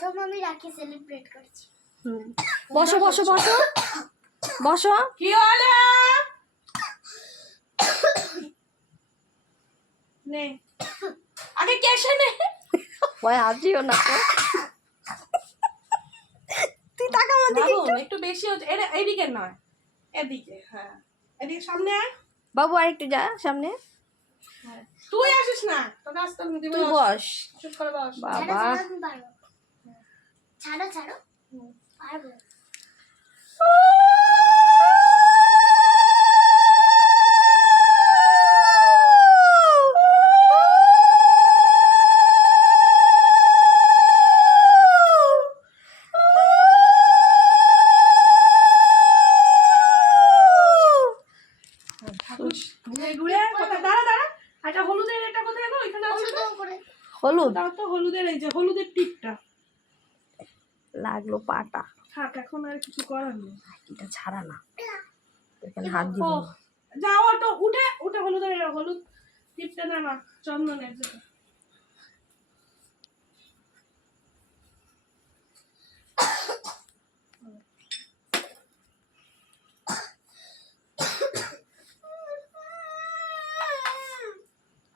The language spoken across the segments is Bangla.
প্রথম আমি রাখি সেলিব্রেট করছি। বসো বসো বসো বসো। কি হলো? নে আগে কেসে নে। ওই আজিও না তো। তুই টাকা আমার দিকে বাবু একটু বেশি হচ্ছে, এইদিকে নয় এদিকে। হ্যাঁ এদিকে সামনে আয়। বাবু আরেকটু যা সামনে। হ্যাঁ তুই আসিস না, তোকে আসতে আমি দিব। তুই বস। চুপ করে বস। বাবা আমি পারবো। ছাড়ো ছাড়ো, পারবো। ঘুরে ঘুরে কোথায়? দাঁড়া দাঁড়া, একটা হলুদের এটা কোথায় গেল? এখানে আছে তো হলুদ দাও তো, হলুদের এই যে হলুদের টিপটা লাগলো পাটা। থাক, এখন আর কিছু করার নেই। এটা ছাড়া না, এখানে হাত দিব ও যাও তো, উঠে উঠে হলুদের হলুদ টিপটা নামা, চন্দনের যেটা।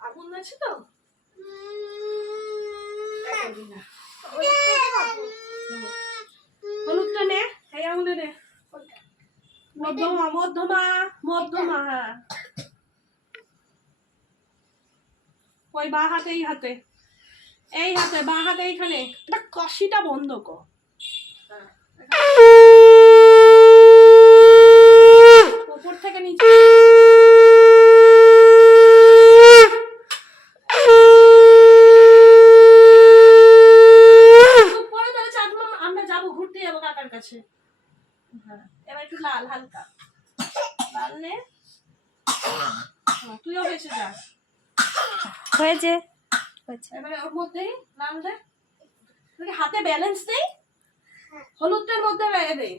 আগুন আছে তো? হলুদটা নে, এই আঙুলে নে। মধ্যমা মধ্যমা মধ্যমা। হ্যাঁ ওই বা হাতে, এই হাতে, এই হাতে, বা হাতে এইখানে। এটা কষিটা বন্ধ কর। উপর থেকে নিচে। পরে তাহলে চাঁদমা আমরা যাবো, ঘুরতে যাবো কাকার কাছে। হ্যাঁ এবার একটু লাল, হালকা লাল নে। তুইও বেঁচে যা। হয়েছে। এবারে ওর মধ্যেই লাল দে। তুই হাতে ব্যালেন্স নেই, হলুদটার মধ্যে বেড়ে দে।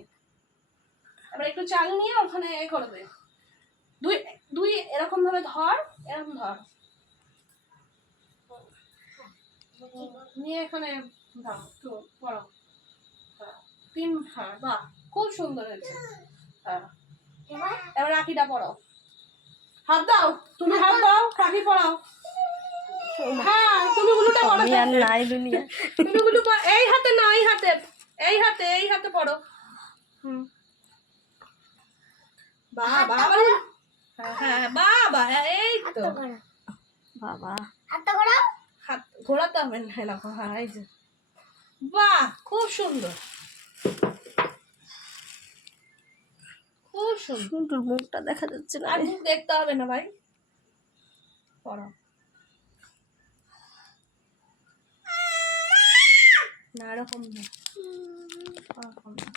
এবার একটু চাল নিয়ে ওখানে এ করে দে। দুই দুই এরকম ভাবে ধর, এরকম ধর নিয়ে এখানে দাও তো পড়ো। তিন, হ্যাঁ বাহ খুব সুন্দর হয়েছে। হ্যাঁ এবার রাখিটা পড়াও। হাত দাও, তুমি হাত দাও, রাখি পড়াও। হ্যাঁ তুমি গুলোটা পড়ো। আমি আর নাই দুনিয়া। তুমি গুলো এই হাতে না, এই হাতে, এই হাতে, এই হাতে পড়ো। বাহ বাহ, হ্যাঁ বাবা, এই তো বাবা হাতটা ঘোরাও। হাত ঘোরাতে হবে না। হ্যাঁ এই যে বাহ খুব সুন্দর, খুব সুন্দর। শুধু মুখটা দেখা যাচ্ছে না আর রে। মুখ দেখতে হবে না ভাই, পড়ো। না এরকম না, এরকম না।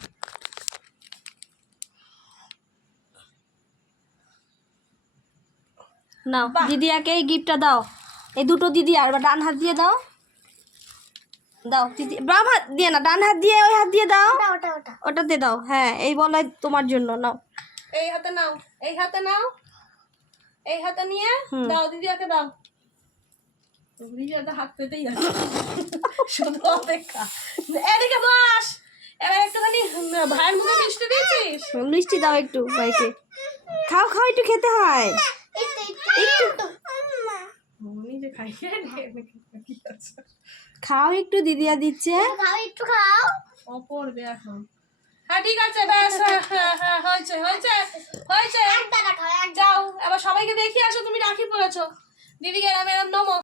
নাও বাহ। দিদিয়াকে এই গিফটটা দাও। এই দুটো দিদি, আর ডান হাত দিয়ে দাও। দাও দিদি, বাম হাত দিয়ে না, ডান হাত দিয়ে, ওই হাত দিয়ে দাও। ওটা ওটা ওটা ওটাতে দাও। হ্যাঁ এই বলাই তোমার জন্য। নাও এই হাতে নাও, এই হাতে নাও, এই হাতে নিয়ে দাও দিদিয়াকে দাও। দিদিয়াতে হাত পেতেই যাচ্ছে শুধু অপেক্ষা। এদিকে বস। এবার একটুখানি ভাইয়ের মুখে মিষ্টি দিয়েছিস? মিষ্টি দাও একটু ভাইকে। খাও খাও, একটু খেতে হয়। একটু নিজে খাই, কি আছে খাও একটু, দিদিয়া দিচ্ছে। খাও, একটু খাও। অপরবে এখন। হ্যাঁ ঠিক আছে, ব্যাস, হ্যাঁ হ্যাঁ হয়েছে হয়েছে হয়েছে। একটা খাও, যাও এবার সবাইকে দেখিয়ে আসো তুমি রাখি পড়েছো। দিদিকে এরম এরম নমো।